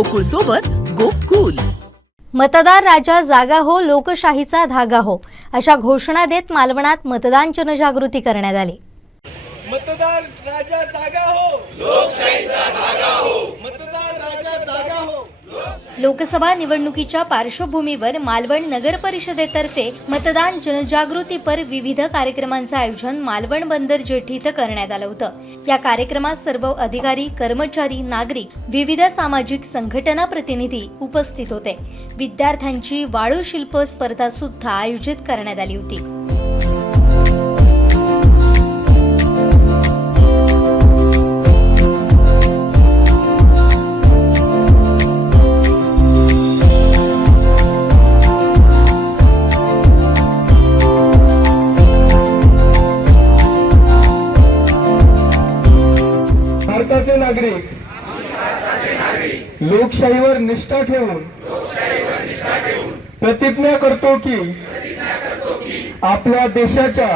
गोकुळ सोबत गोकुल. मतदार राजा जागा हो लोकशाहीचा धागा हो अशा घोषणा देत मालवणात मतदान जनजागृती करण्यात आली. मतदार राजा जागा हो लोकशाहीचा धागा हो. मतदार हो लोकसभा निवडणुकीच्या पार्श्वभूमीवर मालवण नगर परिषदेतर्फे मतदान जनजागृतीपर विविध कार्यक्रमांचं आयोजन मालवण बंदर जेठी इथं करण्यात आलं होतं. या कार्यक्रमात सर्व अधिकारी कर्मचारी नागरिक विविध सामाजिक संघटना प्रतिनिधी उपस्थित होते. विद्यार्थ्यांची वाळू शिल्प स्पर्धा सुद्धा आयोजित करण्यात आली होती. भारताचे नागरिक. लोकशाहीवर निष्ठा ठेवून. प्रतिज्ञा करतो की आपल्या देशाच्या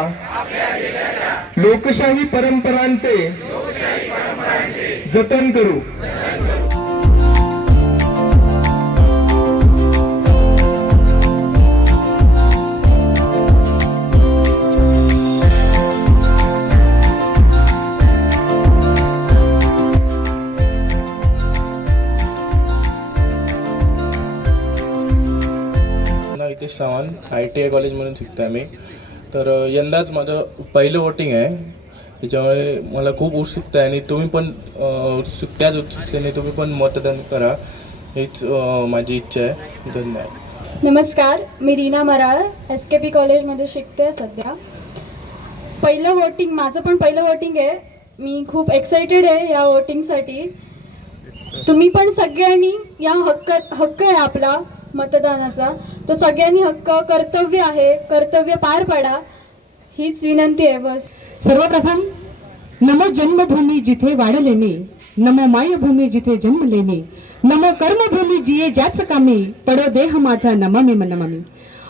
लोकशाही परंपरांचे जतन करू. सावंत आय टी आय कॉलेजमधून शिकतो आहे मी. तर यंदाच माझं पहिलं वोटिंग आहे. त्याच्यामुळे मला खूप उत्सुकता आहे आणि तुम्ही पण त्याच उत्सुकतेने तुम्ही पण मतदान करा. हीच माझी इच्छा आहे. धन्यवाद. नमस्कार मी Reena Maral S K P कॉलेजमध्ये शिकते सध्या. पहिलं वोटिंग माझं पण पहिलं वोटिंग आहे. मी खूप एक्साइटेड आहे या वोटिंगसाठी तुम्ही पण सगळ्यांनी या हक्क हक्क आहे आपला. मतदानाचा. तो सगळ्यांनी हक्क कर्तव्य आहे. कर्तव्य पार पाडा. हीच विनंती आहे बस. सर्वप्रथम नमो जन्मभूमी जिथे वाढलेने नमो मायभूमी जिथे जन्मलेने नमो कर्मभूमी जिये ज्याच कामी पडो देह माझा नमामी नमामी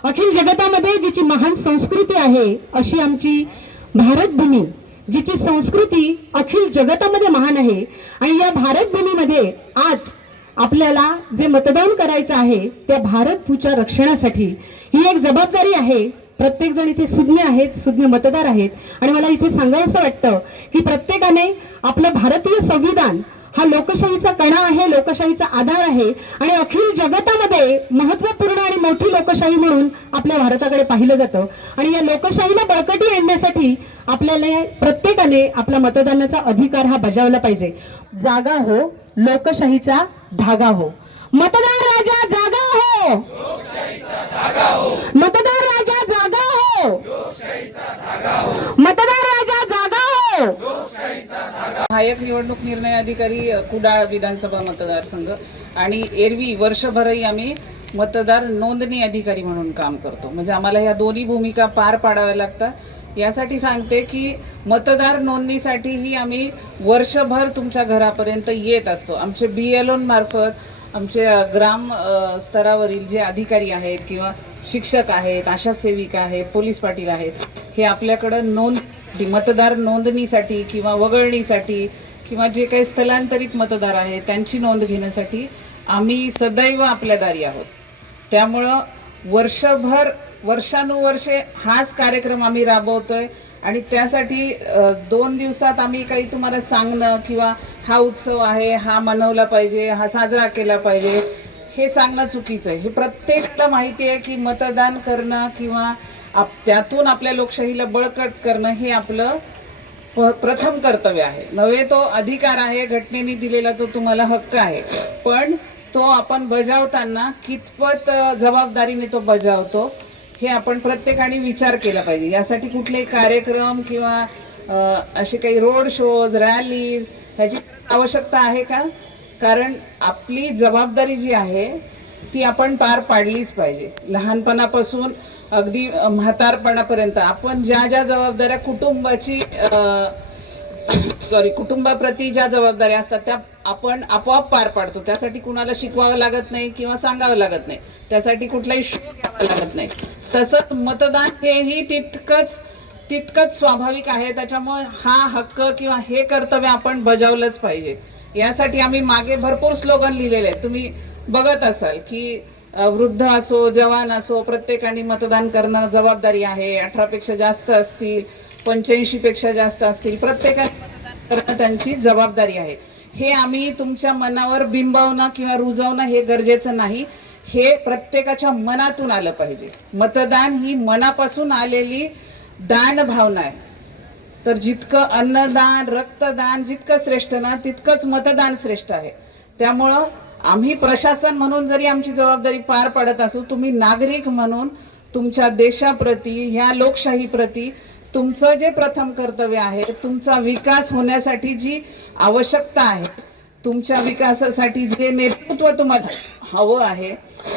अखिल जगतामध्ये जिची महान संस्कृती आहे अशी आमची भारतभूमी जिची संस्कृती अखिल जगतामध्ये महान आहे. आणि या भारतभूमीमध्ये आज आपल्याला जे मतदान करायचं आहे त्या भारत भूच्या रक्षणासाठी ही एक जबाबदारी आहे. प्रत्येक जण इथे सुज्ञ आहेत सुज्ञ मतदार आहेत. आणि मला इथे सांगावंसं वाटतं की प्रत्येकाने आपलं भारतीय संविधान हा लोकशाहीचा कणा आहे लोकशाहीचा आधार आहे आणि अखिल जगतामध्ये महत्त्वपूर्ण आणि मोठी लोकशाही म्हणून आपल्या भारताकडे पाहिलं जातं. आणि या लोकशाहीला बळकटी आणण्यासाठी आपल्याला प्रत्येकाने आपला मतदानाचा अधिकार हा बजावला पाहिजे. जागा हो लोकशाहीचा धागा हो. मतदार राजा जागा हो. मतदार राजा जागा हो. मतदार राजा जागा हो. सहाय्यक निवडणूक निर्णय अधिकारी कुडाळ विधानसभा मतदारसंघ. आणि एरवी वर्षभरही आम्ही मतदार नोंदणी अधिकारी म्हणून काम करतो. म्हणजे आम्हाला ह्या दोन्ही भूमिका पार पाडाव्या लागतात. यासाठी सांगते की मतदार नोंदणीसाठीही आम्ही वर्षभर तुमच्या घरापर्यंत येत असतो. आमचे बी एल मार्फत आमचे ग्राम स्तरावरील जे अधिकारी आहेत किंवा शिक्षक आहेत आशा सेविका आहेत पोलीस पाटील आहेत हे आपल्याकडं नोंद मतदार नोंदणीसाठी किंवा वगळणीसाठी किंवा जे काही स्थलांतरित मतदार आहेत त्यांची नोंद घेण्यासाठी आम्ही सदैव आपल्या दारी आहोत. त्यामुळं वर्षभर वर्षानुवर्षे हाच कार्यक्रम आम्ही राबवतोय. आणि त्यासाठी दोन दिवसात आम्ही काही तुम्हाला सांगणं किंवा हा उत्सव आहे हा मनवला पाहिजे हा साजरा केला पाहिजे हे सांगणं चुकीचं आहे. हे प्रत्येकाला माहिती आहे की मतदान करणं किंवा आप त्यातून आपल्या लोकशाहीला बळकट करणं हे आपलं प्रथम कर्तव्य आहे. नव्हे तो अधिकार आहे घटनेने दिलेला तो तुम्हाला हक्क आहे. पण तो आपण बजावताना कितपत जबाबदारीने तो बजावतो हे आपण प्रत्येकाने विचार केला पाहिजे. यासाठी कुठलेही कार्यक्रम किंवा असे काही रोड शोज रॅलीज ह्याची आवश्यकता आहे का? कारण आपली जबाबदारी जी आहे ती आपण पार पाडलीच पाहिजे. लहानपणापासून अगदी म्हातारपणापर्यंत आपण ज्या ज्या जबाबदाऱ्या कुटुंबाची सॉरी कुटुंबाप्रती ज्या जबाबदाऱ्या असतात त्या आपण आपोआप पार पाडतो. त्यासाठी कुणाला शिकवावं लागत नाही किंवा सांगावं लागत नाही. त्यासाठी कुठलाही शो घ्यावा लागत नाही. तसंच मतदान हेही तितकंच तितकंच स्वाभाविक आहे. त्याच्यामुळे हा हक्क किंवा हे कर्तव्य आपण बजावलंच पाहिजे. यासाठी आम्ही मागे भरपूर स्लोगन लिहिलेले आहेत. तुम्ही बघत असाल की वृद्ध असो जवान असो प्रत्येकाने मतदान करणं जबाबदारी आहे. अठरापेक्षा जास्त असतील पंच्याऐंशीपेक्षा जास्त असतील प्रत्येकाने मतदान करणं त्यांची जबाबदारी आहे. हे आम्ही तुमच्या मनावर बिंबवणं किंवा रुजवणं हे गरजेचं नाही. हे प्रत्येकाच्या मनातून आलं पाहिजे. मतदान ही मनापासून आलेली दान भावना आहे. तर जितकं अन्नदान रक्तदान जितकं श्रेष्ठ ना तितकंच मतदान श्रेष्ठ आहे. त्यामुळं आम्ही प्रशासन म्हणून जरी आमची जबाबदारी पार पाडत असू तुम्ही नागरिक म्हणून तुमच्या देशाप्रती ह्या लोकशाहीप्रती तुमचं जे प्रथम कर्तव्य आहे तुमचा विकास होण्यासाठी जी आवश्यकता आहे तुमच्या विकासासाठी जे नेतृत्व तुम्हाला हवं आहे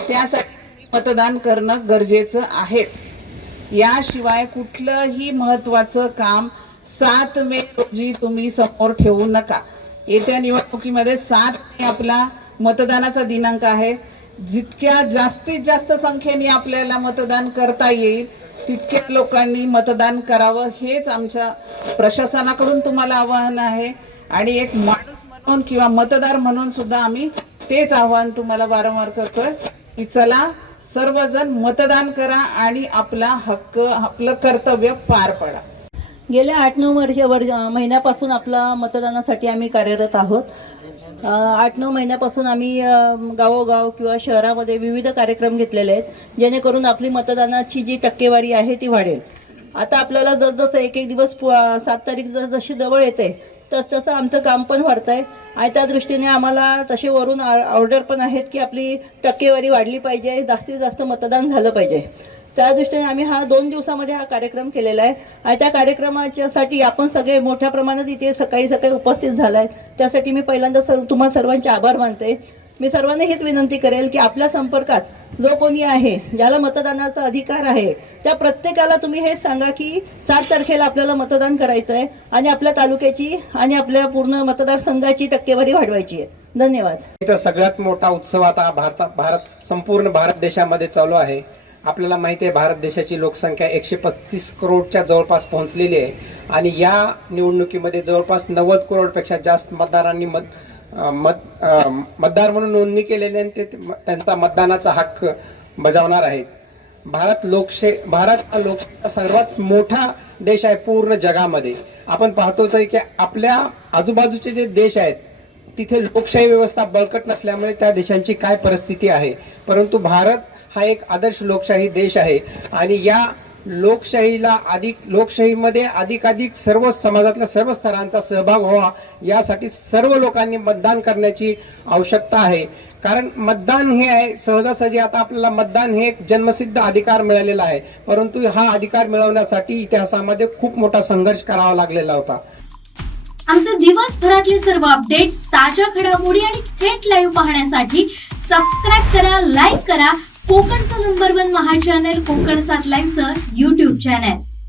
त्यासाठी मतदान करणं गरजेचं आहे. याशिवाय कुठलंही महत्वाचं काम सात मे रोजी तुम्ही समोर ठेवू नका. येत्या निवडणुकीमध्ये सात मे आपला मतदानाचा दिनांक आहे. जितक्या जास्तीत जास्त संख्येने आपल्याला मतदान करता येईल तितक्या लोकांनी मतदान करावं हेच आमच्या प्रशासनाकडून तुम्हाला आवाहन आहे. आणि एक माणूस म्हणून किंवा मतदार म्हणून सुद्धा आम्ही तेच आव्हान तुम्हाला वारंवार करतोय की चला सर्वजण मतदान करा आणि आपला हक्क आपलं कर्तव्य पार पडा. गेल्या आठ नऊ वर्ष वर महिन्यापासून आपला मतदानासाठी आम्ही कार्यरत आहोत. आठ नऊ महिन्यापासून आम्ही गावोगाव किंवा शहरामध्ये विविध कार्यक्रम घेतलेले आहेत जेणेकरून आपली मतदानाची जी टक्केवारी आहे ती वाढेल. आता आपल्याला जसजसं एक एक दिवस पु- सात तारीख जस जशी जवळ येते तस तसं आमचं काम पण वाढत आहे आणि त्या दृष्टीने आम्हाला तसे वरून ऑर्डर पण आहेत की आपली टक्केवारी वाढली पाहिजे जास्तीत जास्त मतदान झालं पाहिजे. त्या दृष्टीने आम्ही हा दोन दिवसामध्ये हा कार्यक्रम केलेला आहे. आणि त्या कार्यक्रमाच्यासाठी आपण सगळे मोठ्या प्रमाणात इथे सकाळी सकाळी उपस्थित झालाय. त्यासाठी मी पहिल्यांदा सर्व तुम्हा सर्वांचे आभार मानते. मी सर्वांना हीच विनंती करेल की आपल्या संपर्कात जो कोणी आहे ज्याला मतदानाचा अधिकार आहे त्या प्रत्येकाला तुम्ही हे सांगा की सात तारखेला आपल्याला मतदान करायचं आहे आणि आपल्या तालुक्याची आणि आपल्या पूर्ण मतदारसंघाची टक्केवारी वाढवायची आहे. धन्यवाद. इथं सगळ्यात मोठा उत्सव आता भारत भारत संपूर्ण भारत देशामध्ये चालू आहे. आपल्याला माहिती आहे भारत देशाची लोकसंख्या एकशे पस्तीस करोडच्या जवळपास पोहोचलेली आहे. आणि या निवडणुकीमध्ये जवळपास नव्वद करोडपेक्षा जास्त मतदारांनी मत मत मतदार म्हणून नोंदणी केलेली आहे आणि ते त्यांचा मतदानाचा हक्क बजावणार आहेत. भारत लोकशे भारत हा लोकशाहीचा सर्वात मोठा देश आहे पूर्ण जगामध्ये. आपण पाहतोच आहे की आपल्या आजूबाजूचे जे देश आहेत तिथे लोकशाही व्यवस्था बळकट नसल्यामुळे त्या देशांची काय परिस्थिती आहे? परंतु भारत हा एक आदर्श लोकशाही देश आहे आणि या लोकशाहीला अधिक लोकशाहीमध्ये अधिकाधिक सर्व समाजातल्या सर्व स्तरांचा सहभाग व्हावा यासाठी सर्व लोकांनी मतदान करण्याची आवश्यकता आहे. कारण मतदान हे आहे सहजासहजी आता आपल्याला मतदान हे एक जन्मसिद्ध अधिकार मिळालेला आहे. परंतु हा अधिकार मिळवण्यासाठी इतिहासामध्ये खूप मोठा संघर्ष करावा लागलेला होता. आमचे दिवसभरातले सर्व अपडेट्स ताज्या घडामोडी आणि थेट लाईव्ह पाहण्यासाठी सबस्क्राईब करा लाईक करा. कोकणचं number one Maha channel Konkan सात लाईव्हचं युट्यूब चॅनल